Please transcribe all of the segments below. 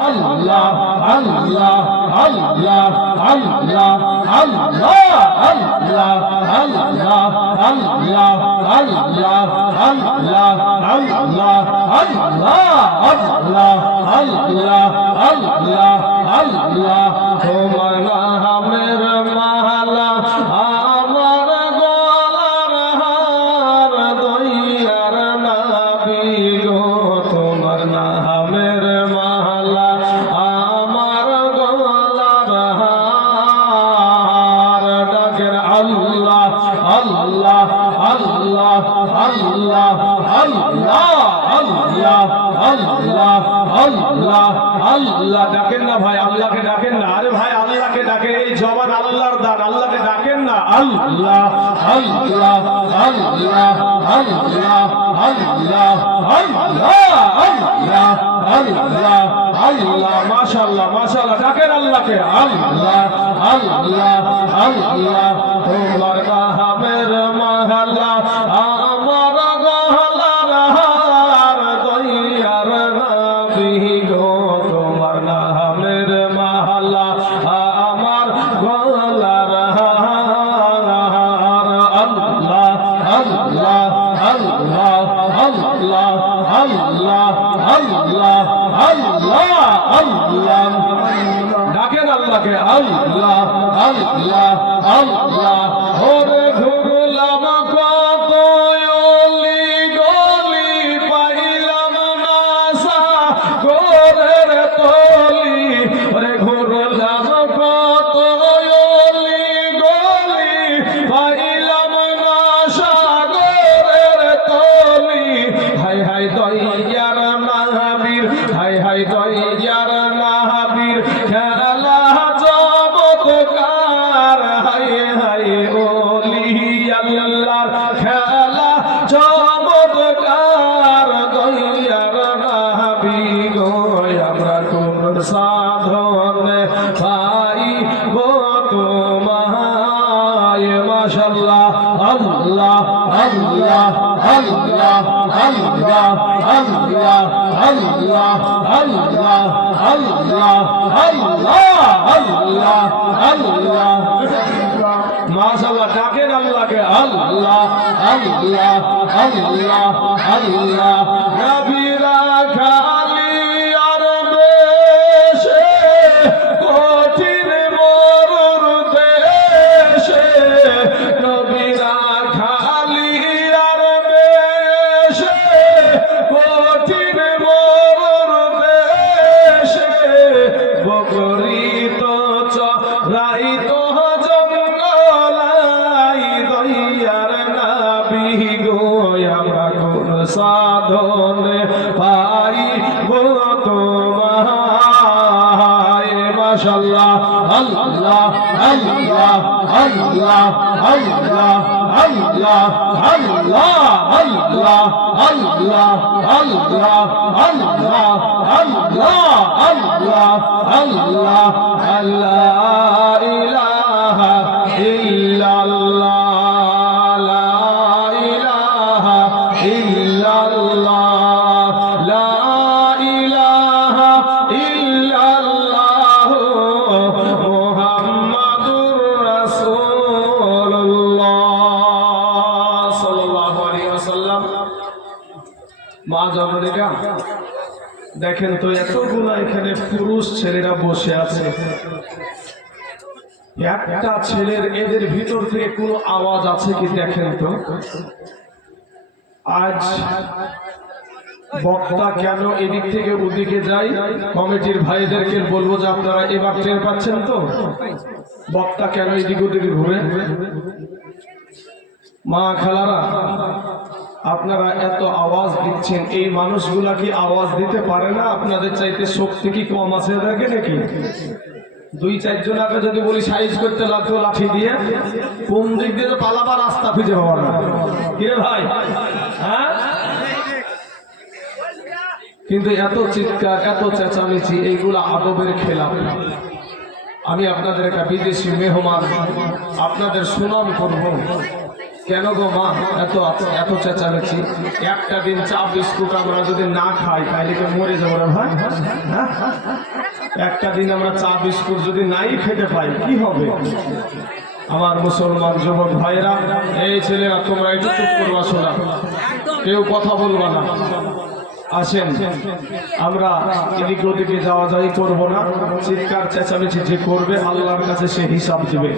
Allah, Allah, Allah, Allah, Allah, Allah, Allah, Allah, Allah, Allah, Allah, Allah, Allah, Allah, তোমার নামের মালা আমার গলার হার দইয়ার নবী গো তোমার নামের মালা আমার গলার হার ডাকের আল্লাহ আল্লাহ আল্লাহ আল্লাহ আল্লাহ আল্লাহ আল্লাহ আল্লাহ আল্লাহ ডাকেন না ভাই আল্লাহকে ডাকেন না আরে ভাই আল্লাহকে ডাকেন এই জবান আল্লাহর দান আল্লাহকে ডাকেন না আল্লাহ আল্লাহ আল্লাহ আল্লাহ আল্লাহ আল্লাহ আল্লাহ আল্লাহ আল্লাহ মাশাআল্লাহ মাশাআল্লাহ ডাকেন আল্লাহকে আল্লাহ আল্লাহ আল্লাহ তোমার নামের মহল্লা আমার গহলার হার দইয়ার নবী গো তোমার নামের মহল্লা আমার গহলার হার আল্লাহ আল্লাহ আল্লাহ আল্লাহ আল্লাহ আল্লাহ আল্লাহ আল্লাহ ডাকেন আল্লাহকে আল্লাহ আল্লাহ আল্লাহ ওরে ঘুরলাম কত অলি গলি পাইলাম না সাগরের তলি ওরে ঘুরলাম কত অলি গলি পাইলাম না সাগরের তলি হাই হাই দইয়ার মাহাবীর হাই হাই দইয়ার মাহাবীর খেলা জগৎকার হাই হাই ওলি আল্লাহর খেলা জগৎকার দইয়ার মাহাবী গো আমরা কোন সাধনে পাইব তোমায় মাশাআল্লাহ আল্লাহ আল্লাহ আল্লাহ আল্লাহ আল্লাহ আল্লাহ আল্লাহ আল্লাহ আল্লাহ আল্লাহ আল্লাহ মাশাআল্লাহ ডাকেন আল্লাহকে আল্লাহ আল্লাহ আল্লাহ আল্লাহ নবীরা খালি আর বেশে কঠিন মরুর দেশে নবীরা খালি আর বেশে কঠিন মরুর দেশে বকরি তো চড়াই তো জঙ্গলাই দইয়ার নবী গো আমরা কোন সাধনে পাইব তোমায় মাশাআল্লাহ আল্লাহ আল্লাহ আল্লাহ আল্লাহ আল্লাহ আল্লাহ আল্লাহ আল্লাহ আল্লাহ আল্লাহ আল্লাহ আল্লাহ আল্লাহ আল্লাহ ইলাহা ইল্লাল্লাহ লা ইলাহা ইল্লাল্লাহ লা ইলাহা ইল্লাল্লাহ মুহাম্মাদুর রাসূলুল্লাহ সাল্লাল্লাহু আলাইহি ওয়াসাল্লাম মা জননীরা দেখেন তো এতগুলো এখানে পুরুষ ছেলেরা বসে আছে একটা ছেলের এদের ভিতর থেকে কোনো আওয়াজ আছে কি দেখেন তো আজ বক্তা কেন এদিক থেকে ওদিকে যায় কমিটির ভাইদেরকে বলবো যে আপনারা এবার টের পাচ্ছেন তো বক্তা কেন এদিক ওদিকে ঘুরে মা খালারা আপনারা এত আওয়াজ দিচ্ছেন এই মানুষগুলা কি আওয়াজ দিতে পারে না আপনাদের চাইতে শক্তি কি কম আছে দেখে নাকি দুই চারজন আগে যদি বলি সাইজ করতে লাগতো লাঠি দিয়ে কোন দিক দিয়ে পালাবার রাস্তা খুঁজে পাওয়া না কিরে ভাই হ্যাঁ কিন্তু এত চিৎকার এত চেঁচামেচি এইগুলো আদবের খেলাফ আমি আপনাদের একটা বিদেশি মেহমান আপনাদের সুনাম করব কেন গো মা এত এত চেঁচামেচি? একটা দিন চা বিস্কুট আমরা যদি না খাই তাহলে কি মরে যাবো রে ভাই? হ্যাঁ? একটা দিন আমরা চা বিস্কুট যদি নাই খেতে পাই কি হবে? আমার মুসলমান যুবক ভাইরা, এই ছেলেরা তোমরা একটু চুপ করবা, শোনা, কেউ কথা বলবা না। আসেন, আমরা এদিকে ওদিকে যাওয়া যাই করবো না। চিৎকার চেঁচামেচি যে করবে আল্লাহর কাছে সে হিসাব দিবে,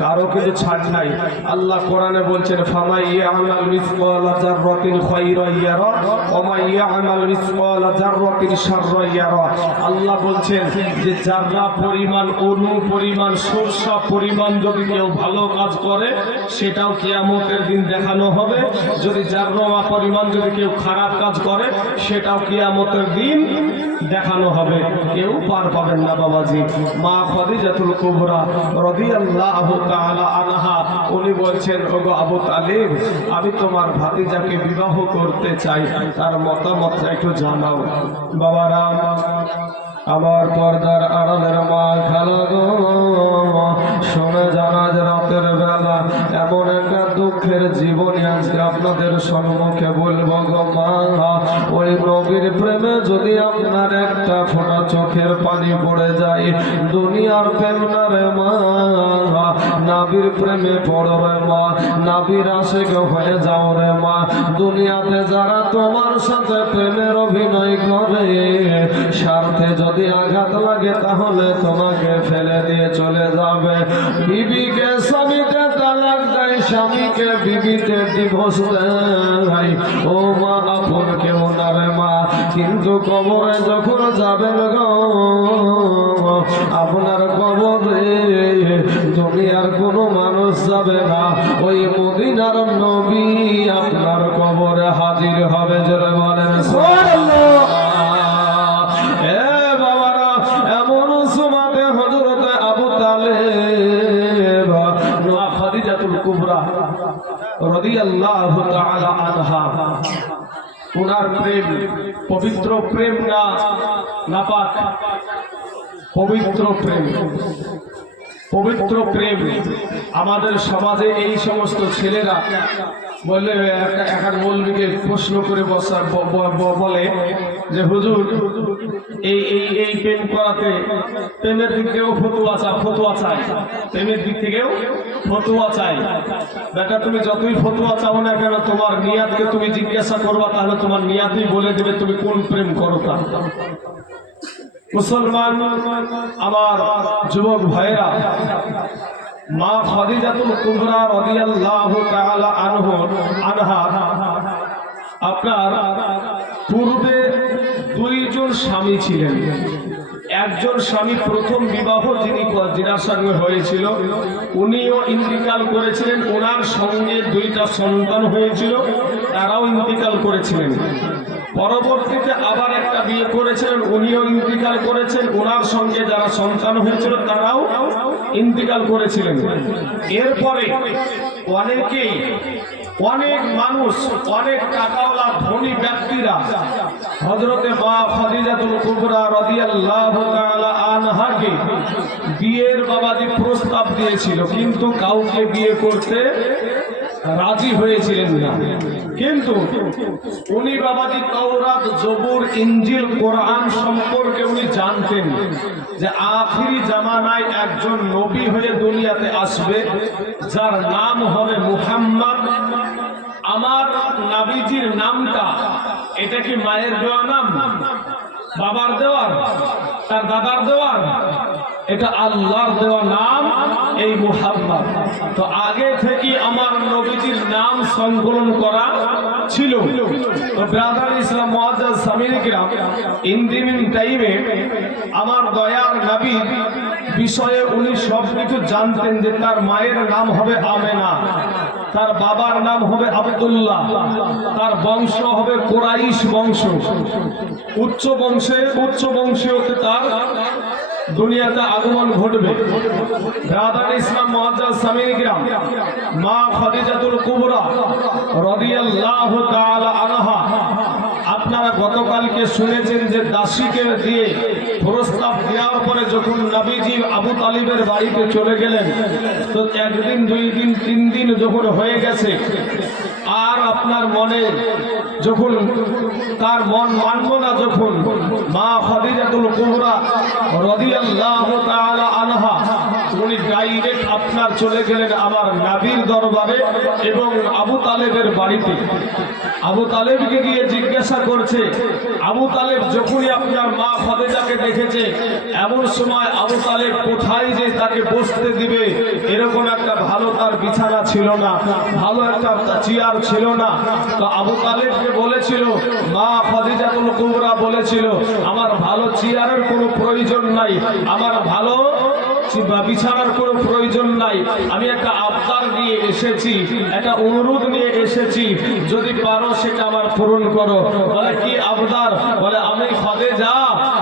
কারো কিন্তু ছাড় নাই। আল্লাহ কোরআনে বলছেন, ফামাই ইয়ামাল মিসকালা যাররাতিন খায়রান ইয়ারা ওয়া মান ইয়ামাল মিসকালা যাররাতিন শাররান ইয়ারা। আল্লাহ বলছেন যে যারা পরিমাণ, অণু পরিমাণ, সরষা পরিমাণ যদি কেউ ভালো কাজ করে সেটাও কিয়ামতের দিন দেখানো হবে। যদি যাররা পরিমাণ যদি কেউ খারাপ কাজ করে সেটাও কিয়ামতের দিন দেখানো হবে। কেউ পার পাবেন না বাবাজি। মা খাদিজাতুল কুবরা রাদিয়াল্লাহু তাআলা আনহা উনি বলছেন, ওগো আবু তালিব, আমি তোমার ভাতিজাকে বিবাহ করতে চাই, তার মতামত একটু জানাও। বাবারা, আমার পর্দার আড়ালের মা খালা গো, শুনে জানা যে রাতের বেলা এমন একটা দুঃখের জীবনী আজকে আপনাদের সম্মুখে বলবো গো মা। ওই নবীর প্রেমে যদি আপনার একটা ফোঁটা চোখের পানি পড়ে যায়, দুনিয়ার প্রেম না রে মা, নাবির প্রেমে পড়ো রে মা, নাবির আশিক হয়ে যাও রে মা। দুনিয়াতে যারা তোমার সাথে প্রেমের অভিনয় করে, স্বার্থে যদি আঘাত লাগে তাহলে তোমাকে ফেলে দিয়ে চলে যাবে। বিবিকে স্বামীকে তালাক দেয়, স্বামীকে বিবিতে ডিভোর্স দেয়। ও মা, আপন কেউ না রে মা, কিন্তু কবরে যখন যাবেন গো, আপনার কবরে দুনিয়ার কোনো মানুষ যাবে না, ওই মদিনার নবী আপনার কবরে হাজির হবে। জোরে বলেন সুবহানাল্লাহ। এমন সুমাতে হযরত আবু তালেব খাদিজাতুল কুবরা রাদিয়াল্লাহু তাআলা আনহা, ওনার প্রেম পবিত্র প্রেম না নাপাক, পবিত্র প্রেম, পবিত্র প্রেম। আমাদের সমাজে এই সমস্ত ছেলেরা বললে, একটা মৌলবীকে প্রশ্ন করে বলে যে হুজুর এই এই এই প্রেম করাতে প্রেমের দিক থেকেও ফতুয়া চাই, প্রেমের দিক থেকেও ফতুয়া চাই। বেটা, তুমি যতই ফতুয়া চাও না কেন, তোমার নিয়াতকে তুমি জিজ্ঞাসা করবা, তাহলে তোমার নিয়াতই বলে দেবে তুমি কোন প্রেম করো। তা মুসলমান আমার যুবক ভাইরা, মা খাদিজাতুল কুবরা রাদিয়াল্লাহু তাআলা আনহা, আপনার পূর্বে দুইজন স্বামী ছিলেন। একজন স্বামী প্রথম বিবাহ যিনার সঙ্গে হয়েছিল উনিও ইন্তিকাল করেছিলেন, ওনার সঙ্গে দুইটা সন্তান হয়েছিল, তারাও ইন্তিকাল করেছিলেন। পরবর্তীতে আবার একটা বিয়ে করেছিলেন, উনিও ইন্তিকাল করেছেন, ওনার সঙ্গে যারা সন্তান হয়েছিল তারাও ইন্তিকাল করেছিলেন। এরপরে অনেক মানুষ, অনেক টাকাওয়ালা ধনী ব্যক্তিরা হযরতে মা খাদিজাতুল কুবরা রাদিয়াল্লাহু তাআলা আনহাকে বিয়ের বাবাজি প্রস্তাব দিয়েছিল, কিন্তু কাউকে বিয়ে করতে রাজি হয়েছিলেন না। কিন্তু উনি বাবাজি তাওরাত, জবুর, ইনজিল, কোরআন সম্পর্কে উনি জানতেন যে আখিরি জামানায় একজন নবী হয়ে দুনিয়াতে আসবে, যার নাম হবে মুহাম্মদ। আমার নবীজির নামটা, এটা কি মায়ের দেওয়া নাম, বাবার দেওয়ার, তার দাদার দেওয়ার? এটা আল্লাহর দেওয়া নাম, এই মুহাম্মদ। তো আগে থেকে আমার নবীজির নাম সংকলন করা ছিল। তো ব্রাদার ইসলাম মুআজ্জাজ সামির কিরাম, ইনদিমিন টাইমে আমার দয়ার নবীর বিষয়ে উনি সব কিছু জানতেন, যে তার মায়ের নাম হবে আমেনা, তার বাবার নাম হবে আব্দুল্লাহ, তার বংশ হবে কুরাইশ বংশ, উচ্চ বংশীয়তে তার দুনিয়াতে আগমন ঘটবে। ব্রাদার ইসলাম মুআজ্জাজ সামির কিরাম, মা খাদিজাতুল কুবরা রাদিয়াল্লাহু তাআলা আনহা, আপনারা গতকালকে শুনেছেন যে দাসীকে দিয়ে প্রস্তাব দেওয়ার পরে যখন না নবীজি আবু তালিবের বাড়িতে চলে গেলেন। তো একদিন, 2 দিন, 3 দিন যখন হয়ে গেছে, আর আপনার মনে যখন তার মন মানব না, যখন মা খাদিজাতুল কুবরা রাদিয়াল্লাহু তাআলা আনহা উনি ডাইরেক্ট আপনার চলে গেলেন আমার নবীর দরবারে এবং আবু তালেবের বাড়িতে। আবু তালেবকে গিয়ে জিজ্ঞাসা করছে, আবু তালেব যখনই আপনার মা খাদিজাকে দেখেছে, এমন সময় আবু তালেব কোথায় যে তাকে বসতে দিবে এরকম একটা ভালো তার বিছানা ছিল না, ভালো একটা চেয়ার ছিল না। তো আবু তালেবকে বলেছিল, মা খাদিজাতুল কুবরা বলেছিল, আমার ভালো চেয়ারের কোনো প্রয়োজন নাই, আমার ভালো বিছানার কোনো প্রয়োজন নাই, আমি একটা আবদার নিয়ে এসেছি, একটা অনুরোধ নিয়ে এসেছি, যদি পারো সেটা আমার পূরণ করো। বলে কি আবদার? বলে আমি খাদিজা,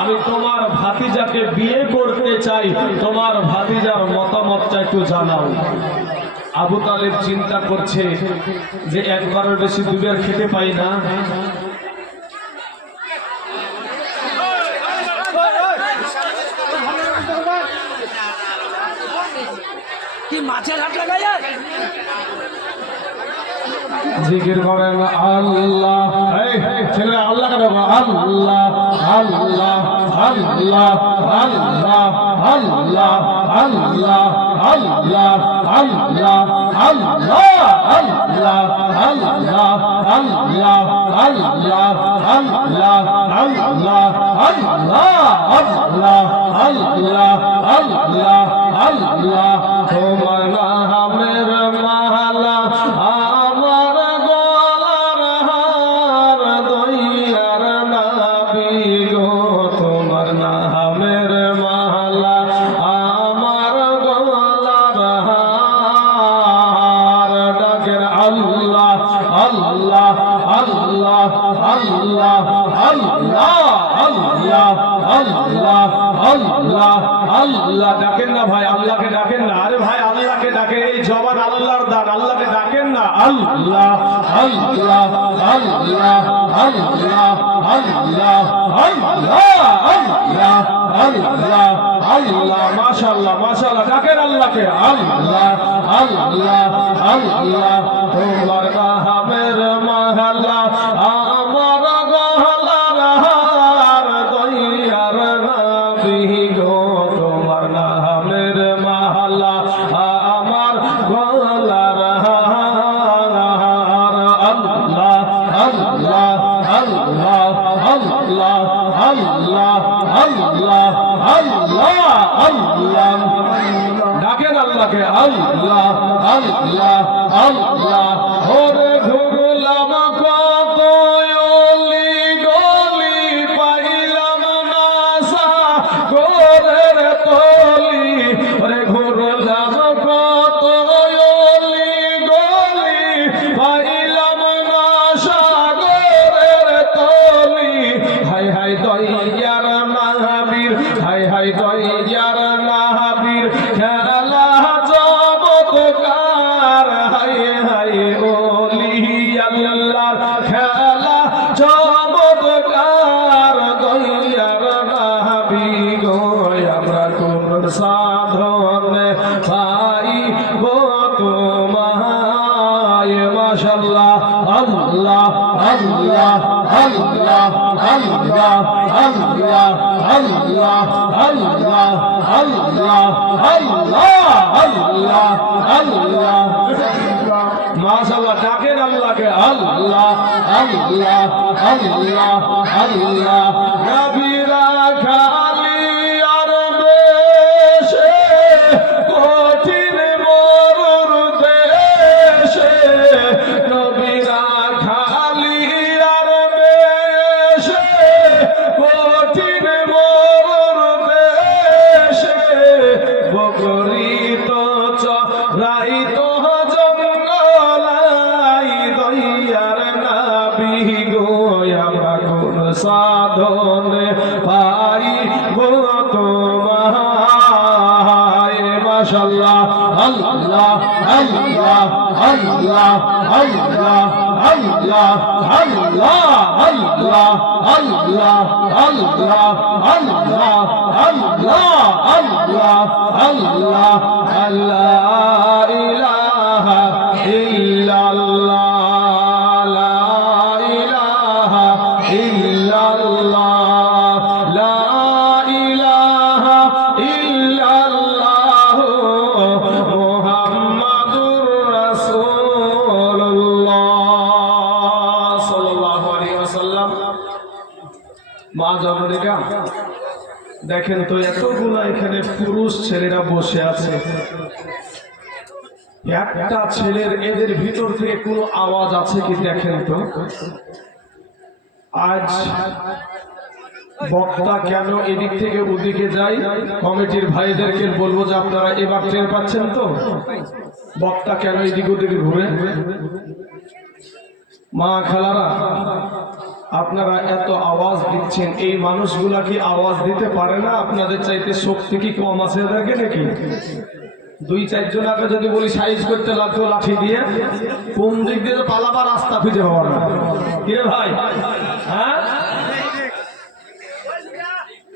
আমি তোমার ভাতিজাকে বিয়ে করতে চাই, তোমার ভাতিজার মতামতটা একটু জানাও। আবু তালেব চিন্তা করছে যে একবারের বেশি দুবার খেতে পাই না, কি মাছের হাট লাগাই জিকির করেন আল্লাহ। ছেলেরা আল্লাহ কেন? আল্লাহ আল্লাহ আল্লাহ আল্লাহ আল্লাহ আল্লাহ আল্লাহ আল্লাহ আল্লাহ আল্লাহ আল্লাহ আল্লাহ আল্লাহ আল্লাহ আল্লাহ আল্লাহ আল্লাহ আল্লাহ আল্লাহ তোমার নামের মালা আমার গলার হার, দইয়ার নবী গো তোমার নামের মালা আমার গলার হার। ডাকেন আল্লাহ আল্লাহ আল্লাহ আল্লাহ আল্লাহ আল্লাহ আল্লাহ আল্লাহ আল্লাহ। ডাকেন না ভাই, আল্লাহকে ডাকেন না। আরে ভাই আল্লাহকে ডাকেন, এই জবান আল্লাহর দান, আল্লাহকে ডাকেন না। আল্লাহ আল্লাহ আল্লাহ আল্লাহ আল্লাহ আল্লাহ আল্লাহ আল্লাহ আল্লাহ। মাশাআল্লাহ মাশাআল্লাহ, ডাকেন আল্লাহকে। আল্লাহ আল্লাহ আল্লাহ তোমার নামের মহল্লা আমার গহলার হার, দইয়ার নবী গো তোমার নামের মহল্লা আমার গহলার হার। আল্লাহ আল্লাহ আল্লাহ আল্লাহ আল্লাহ আল্লাহ আল্লাহ আল্লাহ। ডাকেন আল্লাহকে। আল্লাহ আল্লাহ আল্লাহ। ওরে ঘুরলাম কত অলি গলি, পাইলাম না সাগরের তলি। ওরে ঘুরলাম কত অলি গলি, পাইলাম না সাগরের তলি। হাই হাই দইয়ার নাহাবীর, হাই হাই দইয়ার নাহাবীর খেলা জগৎকার। হাই হাই ওলি আল্লাহর খেলা জগৎকার। দইয়ার নাহাবী গো আমরা কোন সাধনে পাইব তোমায়। মাশাআল্লাহ আল্লাহ আল্লাহ আল্লাহ আল্লাহ আল্লাহ আল্লাহ আল্লাহ আল্লাহ আল্লাহ আল্লাহ আল্লাহ। মাশাআল্লাহ, ডাকেন আল্লাহকে। আল্লাহ আল্লাহ আল্লাহ আল্লাহ। নবীরা খালি আর বেশে, কঠিন মরুর দেশে। নবীরা খালি আর বেশে, কঠিন মরুর দেশে। বকরি তো চড়াই তো জঙ্গলাই, দইয়ার নবী গো আমরা কোন সাধনে পাইব তোমায়। মাশাআল্লাহ আল্লাহ আল্লাহ আল্লাহ আল্লাহ আল্লাহ আল্লাহ আল্লাহ আল্লাহ আল্লাহ আল্লাহ আল্লাহ আল্লাহ আল্লাহ আল্লাহ ইলাহা ইল্লাল্লাহ লা ইলাহা ইল্লাল্লাহ লা ইলাহা ইল্লাল্লাহ মুহাম্মাদুর রাসূলুল্লাহ সাল্লাল্লাহু আলাইহি ওয়াসাল্লাম। মা জননীরা দেখেন তো, এতগুলো এখানে পুরুষ ছেলেরা বসে আছে, একটা ছেলের এদের ভিতর থেকে কোনো আওয়াজ আছে কি দেখেন তো। আজ বক্তা কেন এদিক থেকে ওদিকে যায়, কমিটির ভাইদেরকে বলবো যে আপনারা এবার টের পাচ্ছেন তো বক্তা কেন এদিক ওদিকে ঘুরে। মা খালারা, আপনারা এত আওয়াজ দিচ্ছেন, এই মানুষগুলা কি আওয়াজ দিতে পারে না? আপনাদের চাইতে শক্তি কি কম আছে এদেরকে নাকি? দুই চারজন আগে যদি বলি সাইজ করতে লাগতো লাঠি দিয়ে, কোন দিক দিয়ে পালাবার রাস্তা খুঁজে পাবো না। কিরে ভাই, হ্যাঁ?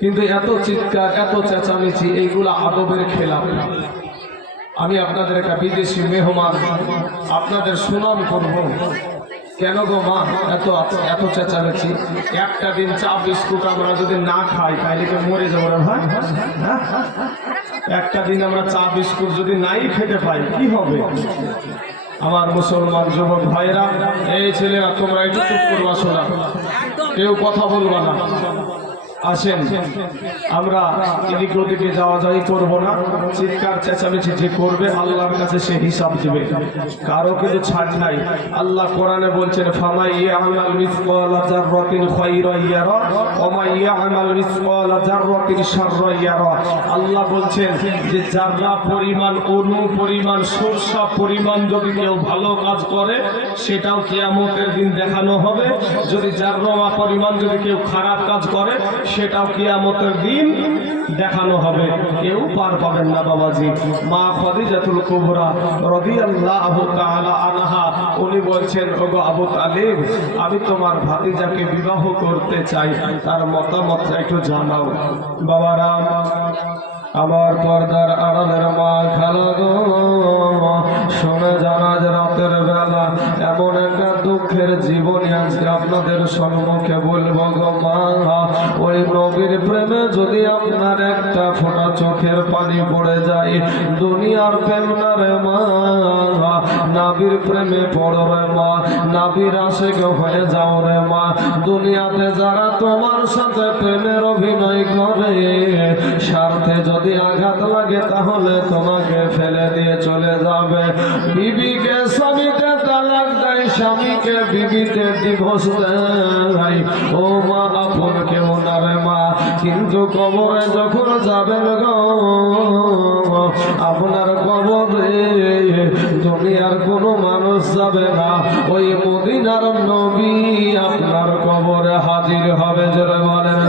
কিন্তু এত চিৎকার, এত চেঁচামেচি, এইগুলা আদবের খেলাফ। আমি আপনাদের একটা বিদেশি মেহমান, আপনাদের সুনাম করব। কেন গো মা এত এত চেঁচামেচি? একটা দিন চা বিস্কুট আমরা যদি না খাই তাহলে তো মরে যাবো রে ভাই। একটা দিন আমরা চা বিস্কুট যদি নাই খেতে পাই কি হবে? আমার মুসলমান যুবক ভাইরা, এই ছেলেরা তোমরা একটু চুপ করবা, শোনা, কেউ কথা বলবা না। আসেন, আমরা এদিক ওদিকে যাওয়া যাই করবো না। চিৎকার চেঁচামেচি যে করবে আল্লাহর কাছে সে হিসাব দেবে, কারো কিন্তু ছাড় নাই। আল্লাহ কোরআনে বলছেন, ফামাই ইয়ামাল মিসকালা যাররাতিন খায়রান ইয়ারা ওয়া মান ইয়ামাল মিসকালা যাররাতিন শাররান ইয়ারা। আল্লাহ বলছেন যে যারা পরিমাণ, অনু পরিমাণ, সরষা পরিমাণ যদি কেউ ভালো কাজ করে সেটাও কিয়ামতের দিন দেখানো হবে। যদি যারা পরিমাণ যদি কেউ খারাপ কাজ করে সেটাও কিয়ামতের দিন দেখানো হবে। কেউ পার পাবেন না বাবাজি। মা খাদিজাতুল কুবরা রাদিয়াল্লাহু তাআলা আনহা উনি বলছেন, ওগো আবু তালিব, আমি তোমার ভাতিজাকে বিবাহ করতে চাই, তার মতামত একটু জানাও। বাবারা, আমার পর্দার আড়ালের মা খালা গো, শুনে জানাজ রাতের বেলা এমন একটা দুঃখের জীবনী আজকে আপনাদের সম্মুখে বলবো গো মা। ওই নবীর প্রেমে যদি আপনার একটা ফোঁটা চোখের পানি পড়ে যায়, দুনিয়ার প্রেম না রে মা, নাবির প্রেমে পড়ো রে মা, নাবির আশিক হয়ে যাও রে মা। দুনিয়াতে যারা তোমার সাথে প্রেমের অভিনয় করে, স্বার্থে যদি আঘাত লাগে তাহলে তোমাকে ফেলে দিয়ে চলে যাবে। বিবিকে স্বামীকে তালাক দেয়, স্বামীকে বিবিতে ডিভোর্স দেয়। ও মা, আপন কেউ না রে মা, কিন্তু কবরে যখন যাবেন গো, আপনার কবরে দুনিয়ার কোনো মানুষ যাবে না, ওই মদিনার নবী আপনার কবরে হাজির হবে। জোরে বলেন।